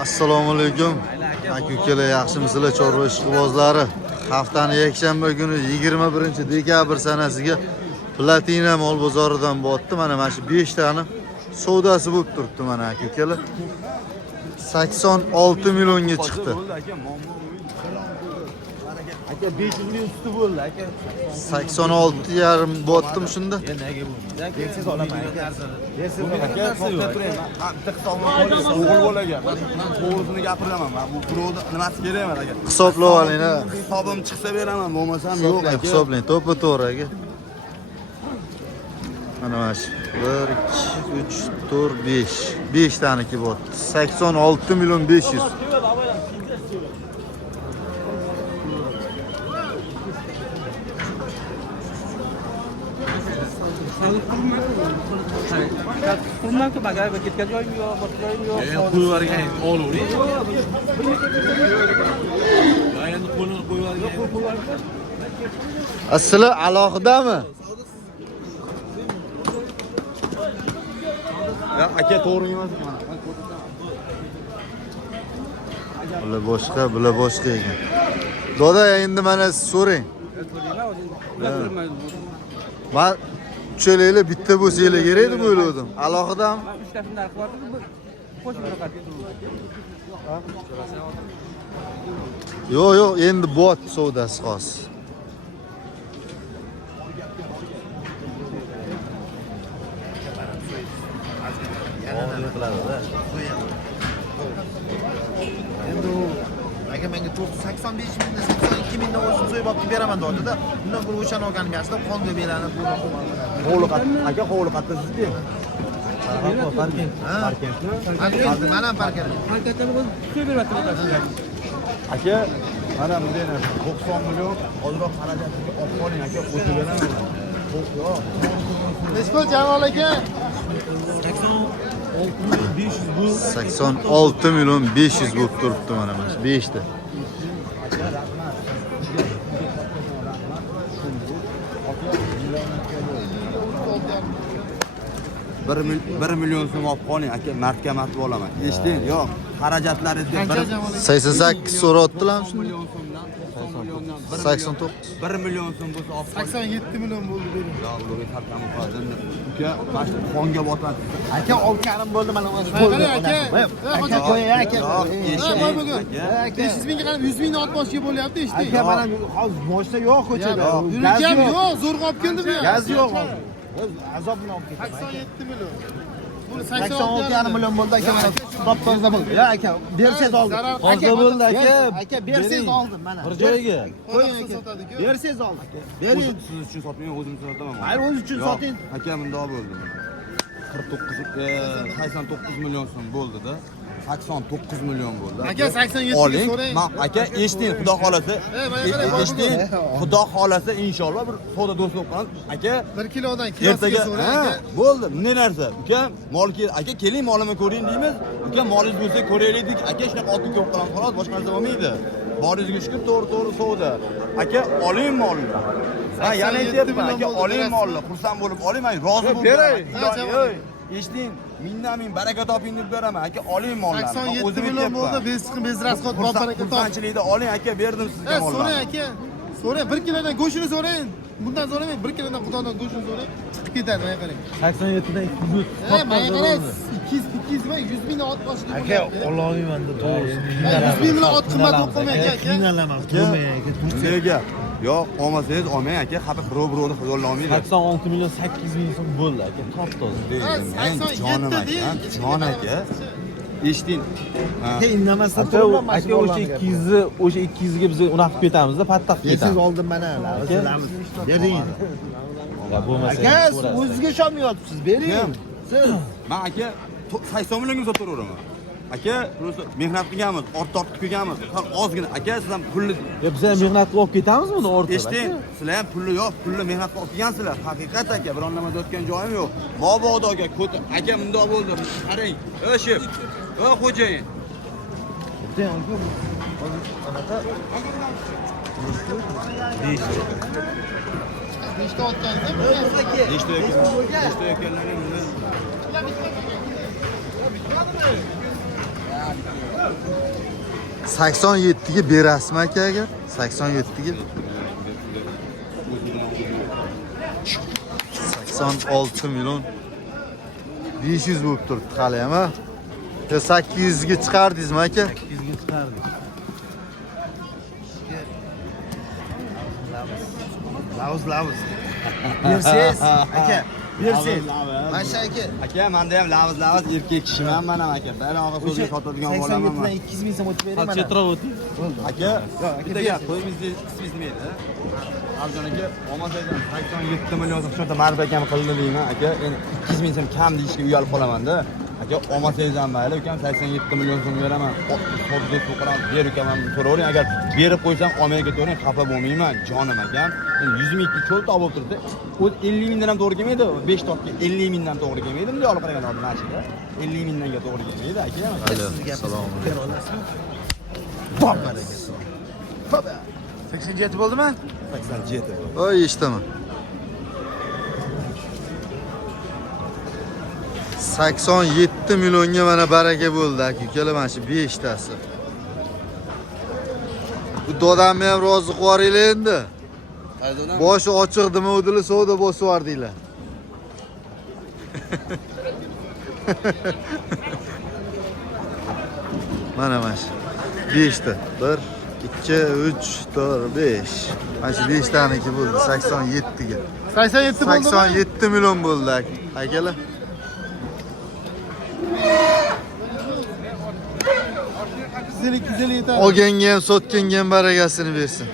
Assalomu alaykum. Aka-ukalar, yaxshimisizlar, chorva ishqibozlari? Haftaning yakshanba kuni 21-dekabr sanasiga Platina mol bozoridan bo'tdi. Mana shu 5 tani savdosi bo'lib turibdi mana aka-ukalar. 86 millionga chiqdi. Aka 500 million usti bo'ldi aka. 86,5 bo'tdim shunda. Bersiz olaman aka. Bersiz aka, to'xtab turing. Bitta hisobni qo'ying. O'g'il bolaga. Men to'g'risini gapiraman. Men bu birovni nimasi kerak emas aka. Hisoblab oling. Hisobim chiqsa beraman, bo'lmasam yo'q aka. Hisoblang, to'g'ri aka. Mana shu 1 2 3 4 5. 5 taniki bo'tdi. 86 million 500. Kurma ke bagai begitu kan join yo, bot join yo. Qo'yvarga olaver. Ayani qo'lni qo'yvarga. Asli alohidami? Ya aka to'g'ri emas mana. Bular boshqa ekan. Doda endi mana so'rang. Men uchalanglar bitta bo'lsanglar kerak deb o'yladim. Alohidami? 3 tashni narxi bor. Qo'shib beradi. Yo'q, endi bot savdosi xos. Endi aka menga 85 mingdan 82 mingdan o'zim so'yib olib beraman dedi-da. Undan ko'ra o'shani olganim yaxshi, qonga belanib bu Aka hovli qattasizki. Parkent. Mana parkent. Haqiqatan bu qo'yib beradi. Aka mana bunday narsa 90 million ozroq xarajatiga olib qoling aka, qo'shib beraman. Yo'q. Nechta Jamol aka? 86 million 500 bo'lib turibdi mana shu 5 ta. Bir milyon so'm olib qoling aka, martga martib olaman. Eshiting, yo'q, xarajatlaringizni 88 so'rayaptilarmi shunda? million so'mdan 90 milliondan 89. 1 million so'm bo'lsa olib qoling. 87 million bo'ldi dedi. Yo'q, ularga tarqamib qoldi. Uka, mana shu qonga botadi. Aka olganim bo'ldi mana o'zi. Aka qo'y aka. Voy bugun. Aka 500 mingga qarab 100 mingni olib boshiga bo'lyapti eshitding. Aka mana hozir boshda yo'q ko'chada. Yurikam yo'q, zo'rg'a olib keldim men. Gaz yo'q hozir. Azob bilan olib ketaman. 87 million. Buni 86,5 million bo'ldi aka, mana toptozda bo'ldi. Ya aka, bersangiz oldim. Aka bo'ldi aka. Aka bersangiz oldim mana. Bir joyiga. Qo'ying aka. Bersangiz oldim. Bering. Siz uchun sotmayman, o'zim sotaman. Hayır, o'z uchun soting. Aka bundoq bo'ldi. 89 million so'm bo'ldi-da. 89 million bo'ldi. Aka 87 oling. so'rang. Aka eshiting, xudo xolasa. Eshiting, xudo xolasa inshaalloh bir savdo do'st bo'lib qolamiz. Aka 1 kilodan kilosiga so'rang aka. Bo'ldi. Bunday narsa. Uka, mol aka keling molimni ko'ring deymiz. Uka, molingiz bo'lsa ko'raylik. Aka shunaqa otib ko'p qilamiz, xolos, boshqa narsa bo'lmaydi. Boringizga shukur, to'g'ri savdo. Aka, oling molni. Ha, yana aytyapman, aka oling molni. Xursand bo'lib oling, men rozi bo'lib beraman. Eshiting, mindan ming baraka toping deb beraman. Aka oling molni. 87 million bo'ldi, bez rasxod bol baraka top. Xursandchilikda oling aka, berdim sizga molni. So'rang aka. So'rang, 1 kilodan go'shtini so'rang. Bundan so'ramang, 1 kilodan xudodan go'shtini so'rang. Chiqib ketadi, mana qarang. 87dan 200. Mana qarang, 200 va 100 mingdan ot boshiga Aka ololmayman deb to'g'risini. 100 ming bilan ot qimmat bo'lib qolmaydi aka. Qiynalaman, to'g'ri aka. Nega? Yo'q, olmasangiz olmang aka, xabar birovni yo'lla olmaydi. 86 million 800 ming so'm bo'ldi aka, top-toza. Jonim aka, jon aka. Eshiting. Indamasdan turibman aka, o'sha 200 ga biz unaqa qilib ketamiz-da, pattaq ketamiz. Siz oldim mana, bering. Bo'lmasa. Aka, o'zingizga ishonmayapsiz, bering. Siz Men aka 80 millionga sotaveraman. Aka, mehnat qilganmiz, ortib kelganmiz. Ham ozgina. Aka, siz ham pulni Biz ham mehnat qilib ketamizmi uni o'rtada? eshiting, sizlar ham pulli yo'q, pulli mehnat qilib kelgansizlar. Haqiqat aka, biron nima o'tgan joyim yo'q. Mobodo aka, aka bundoq bo'ldi. Qarang, o'shib. Xo'jayin. nechta otganingiz? Nechta ekanlaring? 87 ga berasizmi aka agar? 87 ga. 86 million 500 bo'lib turibdi hali ham. 800 ga chiqardingizmi aka? 800 ga chiqardik. Lavuz. Bersiz, aka. Bersiz. Mana shu aka. Aka, menda ham lavz erkak kishiman men ham aka. Darog'i so'zga sotadigan bo'laman. 87 dan 200 ming so'm o'tib bering mana. Chetroq o'ting. Aka, bitta gap, qo'yingizni ismingiz nima edi? Abjon aka, olmasaydan 87 million so'm shuncha ma'rifat ham qildi deyman aka. Endi 200 ming so'm kam deyishga uyalib qolaman-da. Aka, olmasangiz ham mayli, ukam 87 million so'm beraman. Sotib to'qaram, ber ukamam so'ravering. Agar berib qo'ysam, olmay ketavering, xafa bo'lmayman, jonim akam. Endi 100 ming cho'l topib turibdi. O'z 50 mingdan ham to'g'ri kelmaydi. 5 topga 50 mingdan to'g'ri kelmaydi. Bunday olib qaragan odam narxida. 50 mingdan to'g'ri kelmaydi aka. Assalomu Bor barakasi. Xo'p. 87 bo'ldimi? 87. Voy eshitaman. 87 millionga mana baraka bo'ldi aka. Ukalar mana shu 5 tasi. Bu dodamni ham rozi qilib yuboringlar endi. Boshi ochiqdimi o'dili savdo bosib yubordinglar. Mana shu 5 ta. 1 2 3 4 5. Mana shu 5 taniki bo'ldi 87 ga. 87 bo'ldimi? 87 million bo'ldi akalar. Güzel yeter. Olganga ham sotganga ham barakasini bersin.